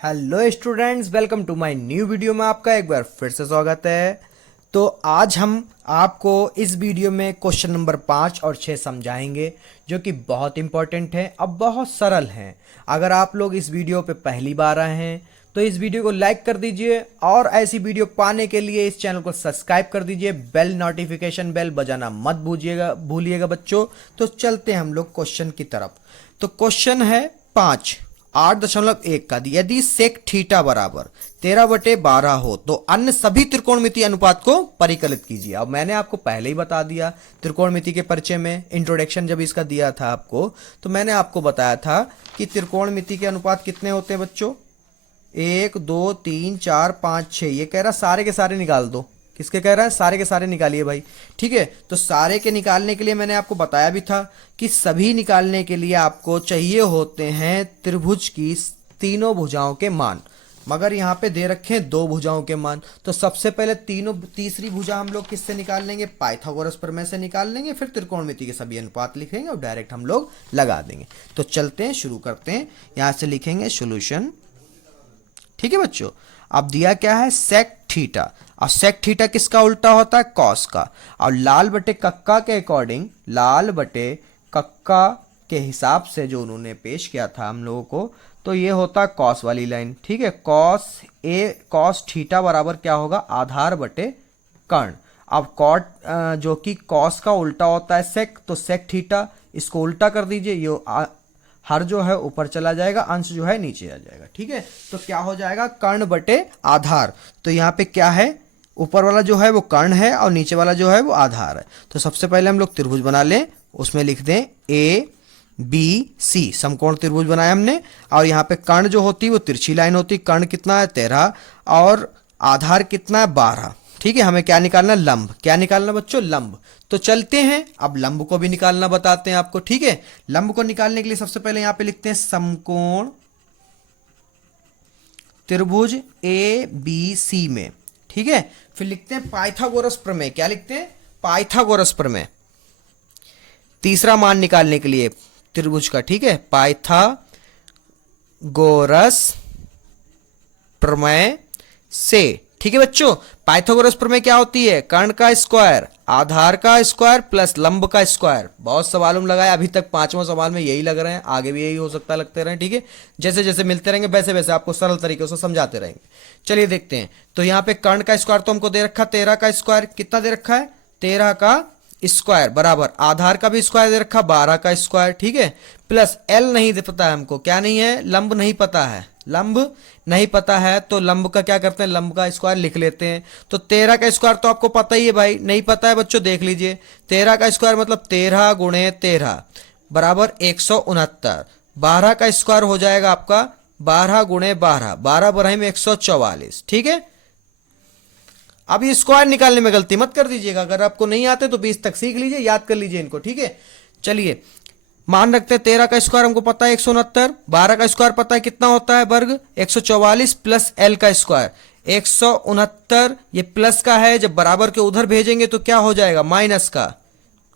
Hello students, welcome to my new video में आपका एक बार फिर से स्वागत है। तो आज हम आपको इस वीडियो में क्वेश्चन नंबर 5 और 6 समझाएंगे, जो कि बहुत इंपॉर्टेंट है, अब बहुत सरल हैं। अगर आप लोग इस वीडियो पे पहली बार आए हैं तो इस वीडियो को लाइक कर दीजिए और ऐसी वीडियो पाने के लिए इस चैनल को सब्सक्राइब कर दीजिए। बेल नोटिफिकेशन बेल बजाना मत भूलिएगा बच्चों। तो चलते हैं हम लोग क्वेश्चन की तरफ। तो क्वेश्चन है 5, 8.1 का। यदि सेक थीटा बराबर 13/12 हो तो अन्य सभी त्रिकोणमितीय अनुपात को परिकलित कीजिए। अब मैंने आपको पहले ही बता दिया त्रिकोणमिति के परिचय में, इंट्रोडक्शन जब इसका दिया था आपको, तो मैंने आपको बताया था कि त्रिकोणमिति के अनुपात कितने होते हैं बच्चों। 1 2 3 4 5 6। ये कह रहा सारे के सारे निकाल दो। किसके कह रहा है? सारे के सारे निकालिए भाई। ठीक है, तो सारे के निकालने के लिए मैंने आपको बताया भी था कि सभी निकालने के लिए आपको चाहिए होते हैं त्रिभुज की तीनों भुजाओं के मान, मगर यहाँ पे दे रखे हैं 2 भुजाओं के मान। तो सबसे पहले तीसरी भुजा हम लोग किससे निकाल लेंगे? पाइथागोरस प्रमेय से निकाल लेंगे। फिर त्रिकोणमिति के सभी अनुपात लिखेंगे और डायरेक्ट हम लोग लगा देंगे। तो चलते हैं, शुरू करते हैं। यहाँ से लिखेंगे सोल्यूशन। ठीक है बच्चों, अब दिया क्या है? Sec theta. और सेक थीटा किसका उल्टा होता है? कॉस का। और लाल बटे कक्का के अकॉर्डिंग, लाल बटे कक्का के हिसाब से जो उन्होंने पेश किया था हम लोगों को, तो ये होता है कॉस वाली लाइन। ठीक है, कॉस थीटा बराबर क्या होगा? आधार बटे कर्ण। अब कॉट जो कि कॉस का उल्टा होता है सेक, तो सेक थीटा, इसको उल्टा कर दीजिए। ये हर जो है ऊपर चला जाएगा, अंश जो है नीचे आ जाएगा। ठीक है, तो क्या हो जाएगा? कर्ण बटे आधार। तो यहाँ पे क्या है? ऊपर वाला जो है वो कर्ण है और नीचे वाला जो है वो आधार है। तो सबसे पहले हम लोग त्रिभुज बना लें, उसमें लिख दें ABC। समकोण त्रिभुज बनाया हमने। और यहाँ पे कर्ण जो होती है वो तिरछी लाइन होती। कर्ण कितना है? 13। और आधार कितना है? 12। ठीक है, हमें क्या निकालना? लंब। क्या निकालना बच्चों? लंब। तो चलते हैं, अब लंब को भी निकालना बताते हैं आपको। ठीक है, लंब को निकालने के लिए सबसे पहले यहां पे लिखते हैं समकोण त्रिभुज ABC में। ठीक है, फिर लिखते हैं पाइथागोरस प्रमेय। क्या लिखते हैं? पाइथागोरस प्रमेय। तीसरा मान निकालने के लिए त्रिभुज का। ठीक है, पाइथागोरस प्रमेय से। ठीक है बच्चों, पाइथागोरस प्रमेय क्या होती है? कर्ण का स्क्वायर, आधार का स्क्वायर प्लस लंब का स्क्वायर। बहुत सवालों में लगाया, अभी तक 5वां सवाल में यही लग रहे हैं, आगे भी यही हो सकता है, लगते रहे। ठीक है, जैसे जैसे मिलते रहेंगे वैसे वैसे आपको सरल तरीके से समझाते रहेंगे। चलिए देखते हैं। तो यहाँ पे कर्ण का स्क्वायर तो हमको दे रखा 13 का स्क्वायर। कितना दे रखा है? 13 का स्क्वायर बराबर आधार का भी स्क्वायर दे रखा 12 का स्क्वायर। ठीक है, प्लस एल नहीं दे पता है हमको। क्या नहीं है? लंब नहीं पता है। लंब नहीं पता है तो लंब का क्या करते हैं? लंब का स्क्वायर लिख लेते हैं। तो 13 का स्क्वायर तो आपको पता ही है भाई। नहीं पता है बच्चों? देख लीजिए, 13 का स्क्वायर मतलब 13 गुणे 13 बराबर 169। 12 का स्क्वायर हो जाएगा आपका 12 गुणे 12, 12 बढ़ाई में 144। ठीक है, अब ये स्क्वायर निकालने में गलती मत कर दीजिएगा। अगर आपको नहीं आते तो 20 तक सीख लीजिए, याद कर लीजिए इनको। ठीक है, चलिए मान रखते हैं 13 का स्क्वायर हमको पता है 169, 12 का स्क्वायर पता है कितना होता है? वर्ग 144 प्लस एल का स्क्वायर 169। ये प्लस का है, जब बराबर के उधर भेजेंगे तो क्या हो जाएगा? माइनस का,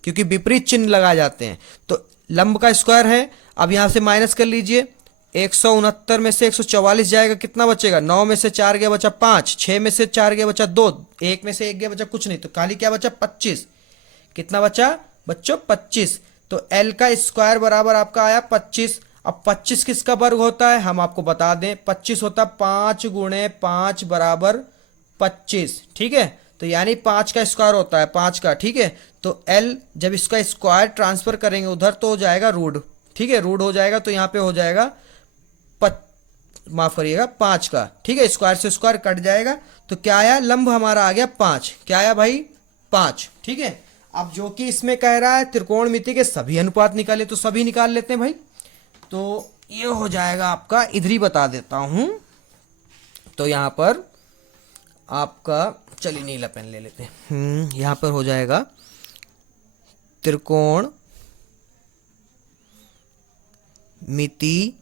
क्योंकि विपरीत चिन्ह लगा जाते हैं। तो लंब का स्क्वायर है, अब यहां से माइनस कर लीजिए। 169 में से 144 जाएगा, कितना बचेगा? 9 में से 4 गया बचा 5, 6 में से 4 गया बचा 2, 1 में से 1 गया बचा कुछ नहीं, तो खाली क्या बचा? 25। कितना बचा बच्चों? 25। तो एल का स्क्वायर बराबर आपका आया 25। अब 25 किसका वर्ग होता है? हम आपको बता दें, 25 होता 5 गुणे 5 बराबर 25। ठीक है, तो यानी 5 का स्क्वायर होता है 5 का। ठीक है, तो एल जब इसका स्क्वायर ट्रांसफर करेंगे उधर तो हो जाएगा रूट। ठीक है, रूट हो जाएगा तो यहाँ पे हो जाएगा माफ करिएगा 5 का। ठीक है, स्क्वायर से स्क्वायर कट जाएगा तो क्या आया? लंब हमारा आ गया 5। क्या आया भाई? 5। ठीक है, अब जो कि इसमें कह रहा है त्रिकोणमिति के सभी अनुपात निकाले, तो सभी निकाल लेते हैं भाई। तो ये हो जाएगा आपका, इधर ही बता देता हूं। तो यहां पर आपका, चलिए नीला पेन ले लेते हैं। यहां पर हो जाएगा त्रिकोण मिति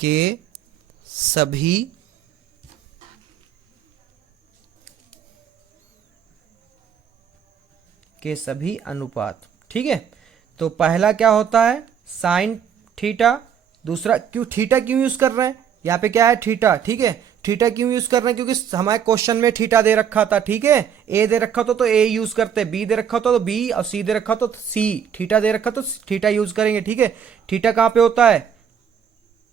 के सभी अनुपात। ठीक है, तो पहला क्या होता है? Sine theta. दूसरा, क्यों थीटा क्यों यूज कर रहे हैं? यहाँ पे क्या है थीटा, ठीक है। थीटा क्यों यूज कर रहे हैं, क्योंकि हमारे क्वेश्चन में थीटा दे रखा था, ठीक है। ए दे रखा तो ए यूज करते, बी दे रखा तो बी, और सी दे रखा तो सी। थीटा दे रखा तो थीटा यूज करेंगे, ठीक है। थीटा कहाँ पे होता है,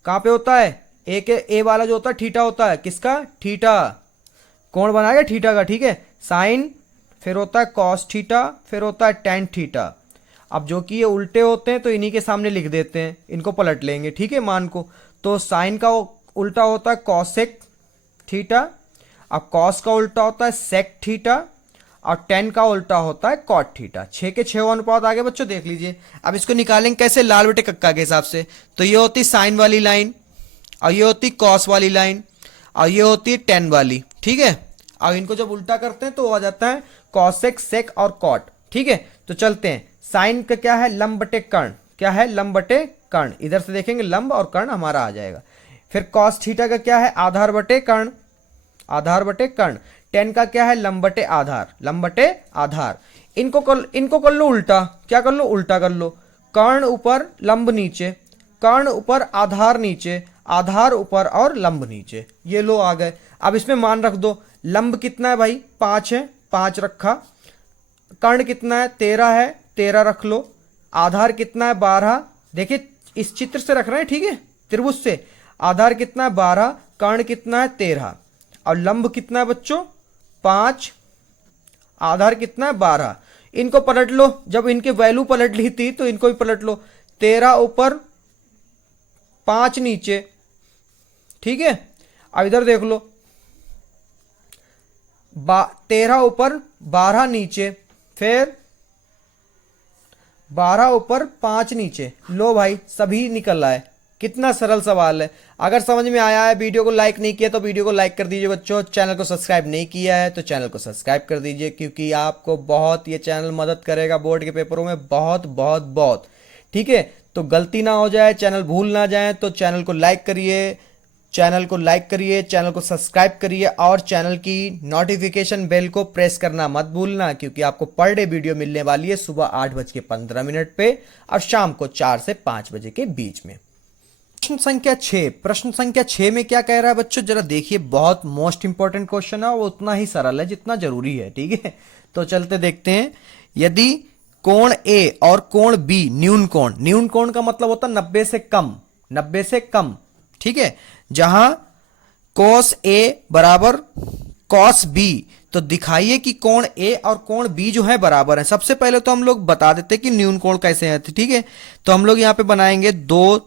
कहाँ पे होता है, ए वाला जो होता है थीटा होता है, किसका, थीटा। कौन बनाएगा थीटा का, ठीक है। साइन, फिर होता है कॉस थीटा, फिर होता है टेन थीटा। अब जो कि ये उल्टे होते हैं तो इन्हीं के सामने लिख देते हैं, इनको पलट लेंगे, ठीक है, मान को। तो साइन का उल्टा होता है कॉसेक थीटा, अब कॉस का उल्टा होता है सेक थीटा, और टेन का उल्टा होता है कॉट थीटा। 6 के 6 अनुपात आगे बच्चों देख लीजिए। अब इसको निकालेंगे कैसे, लाल बटे कक्का के हिसाब से। तो ये होती साइन वाली लाइन, और ये होती कॉस वाली लाइन, और ये होती है टेन वाली, ठीक है। अब इनको जब उल्टा करते हैं तो आ जाता है कॉसेक सेक और कॉट, ठीक है। तो चलते हैं, साइन का क्या है, लंब बटे कर्ण, क्या है, लंब बटे कर्ण। इधर से देखेंगे लंब और कर्ण हमारा आ जाएगा। फिर कॉस थीटा का क्या है, आधार बटे कर्ण, आधार बटे कर्ण। टेन का क्या है, लंब बटे आधार, लंब बटे आधार। इनको कर लो उल्टा, क्या कर लो, उल्टा कर लो। कर्ण ऊपर लंब नीचे, कर्ण ऊपर आधार नीचे, आधार ऊपर और लंब नीचे, ये लो आ गए। अब इसमें मान रख दो, लंब कितना है भाई, 5 है, 5 रखा। कर्ण कितना है, 13 है, 13 रख लो। आधार कितना है, 12। देखिए इस चित्र से रख रहे हैं, ठीक है, त्रिभुज से। आधार कितना है, 12, कर्ण कितना है, 13, और लंब कितना है बच्चों, 5, आधार कितना है, 12। इनको पलट लो, जब इनके वैल्यू पलट ली थी तो इनको भी पलट लो। 13 ऊपर 5 नीचे, ठीक है। अब इधर देख लो, 13 ऊपर 12 नीचे, फिर 12 ऊपर 5 नीचे। लो भाई सभी निकल रहा है। कितना सरल सवाल है। अगर समझ में आया है, वीडियो को लाइक नहीं किया तो वीडियो को लाइक कर दीजिए बच्चों। चैनल को सब्सक्राइब नहीं किया है तो चैनल को सब्सक्राइब कर दीजिए, क्योंकि आपको बहुत ये चैनल मदद करेगा बोर्ड के पेपरों में, बहुत बहुत बहुत, ठीक है। तो गलती ना हो जाए, चैनल भूल ना जाए, तो चैनल को लाइक करिए, चैनल को लाइक करिए, चैनल को सब्सक्राइब करिए, और चैनल की नोटिफिकेशन बेल को प्रेस करना मत भूलना, क्योंकि आपको पर डे वीडियो मिलने वाली है सुबह 8:15 पे और शाम को 4 से 5 बजे के बीच में। प्रश्न संख्या 6, प्रश्न संख्या 6 में क्या कह रहा है बच्चों, जरा देखिए। बहुत मोस्ट इंपॉर्टेंट क्वेश्चन है, वो उतना ही सरल है जितना जरूरी है, ठीक है। तो चलते देखते हैं। यदि कोण ए और कोण बी न्यून कोण, न्यून कोण का मतलब होता है 90 से कम, 90 से कम, ठीक है। जहां cos A बराबर cos B, तो दिखाइए कि कोण A और कोण B जो है बराबर है। सबसे पहले तो हम लोग बता देते हैं कि न्यून कोण कैसे है, ठीक है। तो हम लोग यहां पे बनाएंगे 2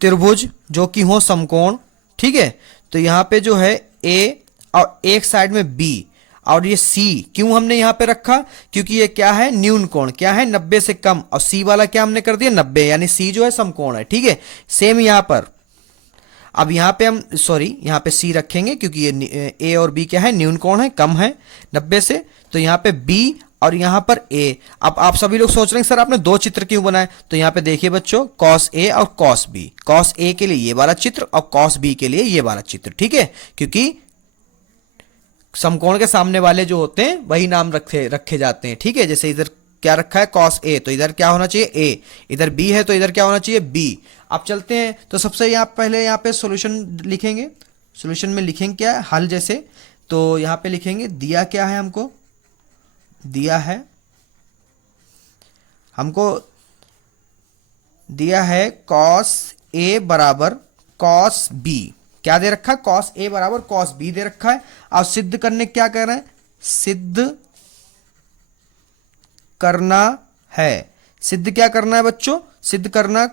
त्रिभुज जो कि हो समकोण, ठीक है। तो यहां पे जो है A और एक साइड में B, और ये C क्यों हमने यहां पे रखा, क्योंकि ये क्या है, न्यून कोण, क्या है, 90 से कम, और C वाला क्या हमने कर दिया, 90, यानी C जो है समकोण है, ठीक है। सेम यहां पर, अब यहां पे हम यहां पे C रखेंगे, क्योंकि ये A और B क्या है, न्यून कोण है, कम है 90 से। तो यहां पे B और यहां पर A। अब आप सभी लोग सोच रहे हैं सर आपने 2 चित्र क्यों बनाए, तो यहां पे देखिए बच्चों, cos A और cos B, cos A के लिए ये वाला चित्र और cos B के लिए ये वाला चित्र, ठीक है। क्योंकि समकोण के सामने वाले जो होते हैं वही नाम रखे जाते हैं, ठीक है। जैसे इधर क्या रखा है, cos A, तो इधर क्या होना चाहिए, A। इधर B है तो इधर क्या होना चाहिए, B। अब चलते हैं, तो सबसे पहले यहाँ पे सॉल्यूशन लिखेंगे। सॉल्यूशन में लिखेंगे क्या है, हल जैसे। तो यहाँ पे लिखेंगे, दिया क्या है हमको, दिया है हमको, दिया है cos A बराबर cos B। क्या दे रखा है, cos A बराबर cos B दे रखा है। और सिद्ध करने क्या कह रहे हैं, सिद्ध करना है। सिद्ध क्या करना है बच्चों, सिद्ध करना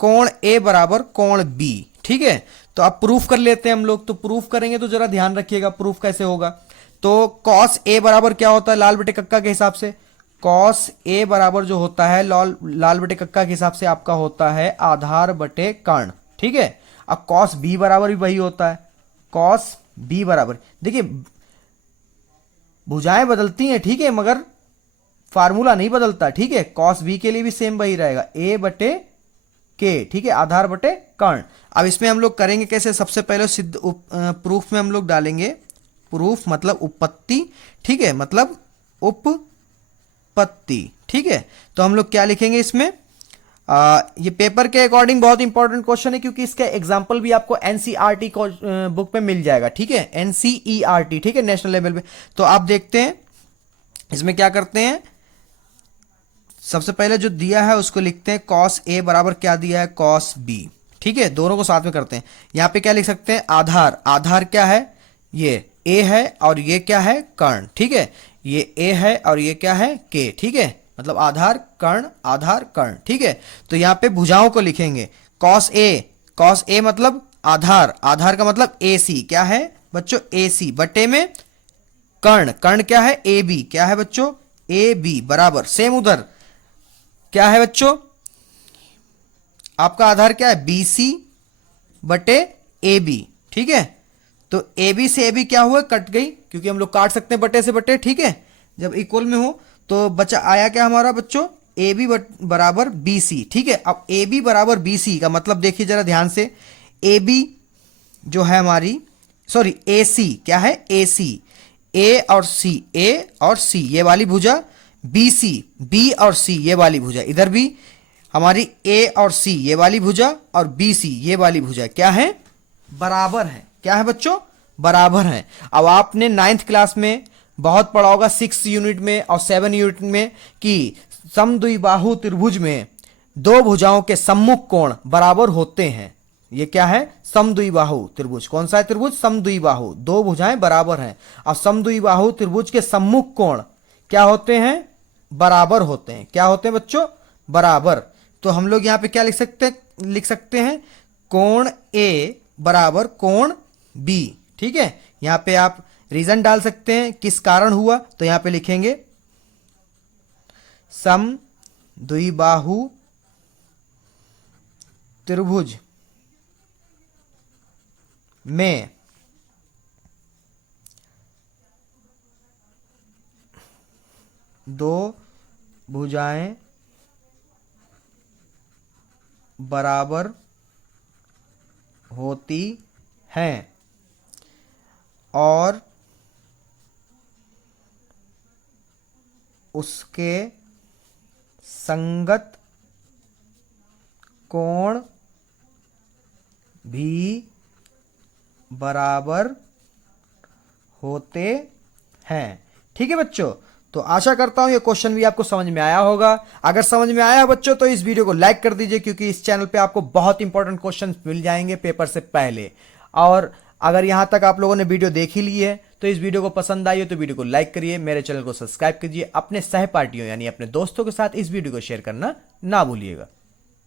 कोण A बराबर कोण B, ठीक है। तो अब प्रूफ कर लेते हैं हम लोग। तो प्रूफ करेंगे तो जरा ध्यान रखिएगा प्रूफ कैसे होगा। तो cos A बराबर क्या होता है, लाल बटे कक्का के हिसाब से, cos A बराबर जो होता है लाल बटे कक्का के हिसाब से आपका होता है आधार बटे कर्ण, ठीक है। अब cos B बराबर भी वही होता है, cos B बराबर, देखिए भुजाएं बदलती हैं, ठीक है, मगर फार्मूला नहीं बदलता, ठीक है। cos B के लिए भी सेम वही रहेगा, A बटे K, ठीक है, आधार बटे कर्ण। अब इसमें हम लोग करेंगे कैसे, सबसे पहले सिद्ध प्रूफ में हम लोग डालेंगे, प्रूफ मतलब उपपत्ति, ठीक है, मतलब उपपत्ति, ठीक है। तो हम लोग क्या लिखेंगे इसमें, ये पेपर के अकॉर्डिंग बहुत इंपॉर्टेंट क्वेश्चन है, क्योंकि इसका एग्जाम्पल भी आपको एनसीईआरटी बुक में मिल जाएगा, ठीक है, एनसीईआरटी, ठीक है, नेशनल लेवल पे। तो आप देखते हैं इसमें क्या करते हैं। सबसे पहले जो दिया है उसको लिखते हैं कॉस ए बराबर क्या दिया है, कॉस बी, ठीक है, दोनों को साथ में करते हैं। यहां पे क्या लिख सकते हैं, आधार, आधार क्या है, ये ए है और ये क्या है, कर्ण, ठीक है, ये ए है और ये क्या है, के, ठीक है, मतलब आधार कर्ण, आधार कर्ण, ठीक है। तो यहाँ पे भुजाओं को लिखेंगे, कॉस ए, कॉस ए मतलब आधार, आधार का मतलब ए सी, क्या है बच्चों, ए सी, बटे में कर्ण, कर्ण क्या है, ए बी, क्या है बच्चों, ए बी, बराबर सेम उधर क्या है बच्चों, आपका आधार क्या है, बी सी बटे ए बी, ठीक है। तो ए बी से ए बी क्या हुआ, कट गई, क्योंकि हम लोग काट सकते हैं बटे से बटे, ठीक है, जब इक्वल में हो। तो बचा आया क्या हमारा बच्चों, ए बी बराबर बी सी, ठीक है। अब ए बी बराबर बी सी का मतलब देखिए जरा ध्यान से, ए बी जो है हमारी, सॉरी ए सी क्या है, ए सी, ए और सी, ए और सी ये वाली भुजा, बी सी, बी और सी ये वाली भुजा, इधर भी हमारी ए और सी ये वाली भुजा और बी सी ये वाली भुजा क्या है, बराबर है, क्या है बच्चों, बराबर है। अब आपने 9th क्लास में बहुत पढ़ा होगा 6 यूनिट में और 7 यूनिट में कि समद्विबाहु त्रिभुज में दो भुजाओं के सम्मुख कोण बराबर होते हैं। ये क्या है, समद्विबाहु त्रिभुज, कौन सा है त्रिभुज, समद्विबाहु, दो भुजाएं बराबर हैं और समद्विबाहु त्रिभुज के सम्मुख कोण क्या होते हैं, बराबर होते हैं, क्या होते हैं बच्चों, बराबर। तो हम लोग यहां पे क्या लिख सकते हैं, कोण ए बराबर कोण बी, ठीक है। यहां पे आप रीजन डाल सकते हैं किस कारण हुआ, तो यहां पे लिखेंगे समद्विबाहु त्रिभुज में दो भुजाएं बराबर होती हैं और उसके संगत कोण भी बराबर होते हैं, ठीक है बच्चों। तो आशा करता हूं ये क्वेश्चन भी आपको समझ में आया होगा। अगर समझ में आया बच्चों तो इस वीडियो को लाइक कर दीजिए, क्योंकि इस चैनल पे आपको बहुत इंपॉर्टेंट क्वेश्चन मिल जाएंगे पेपर से पहले। और अगर यहां तक आप लोगों ने वीडियो देख ही ली है तो इस वीडियो को पसंद आई हो तो वीडियो को लाइक करिए, मेरे चैनल को सब्सक्राइब कीजिए, अपने सहपाठियों यानी अपने दोस्तों के साथ इस वीडियो को शेयर करना ना भूलिएगा।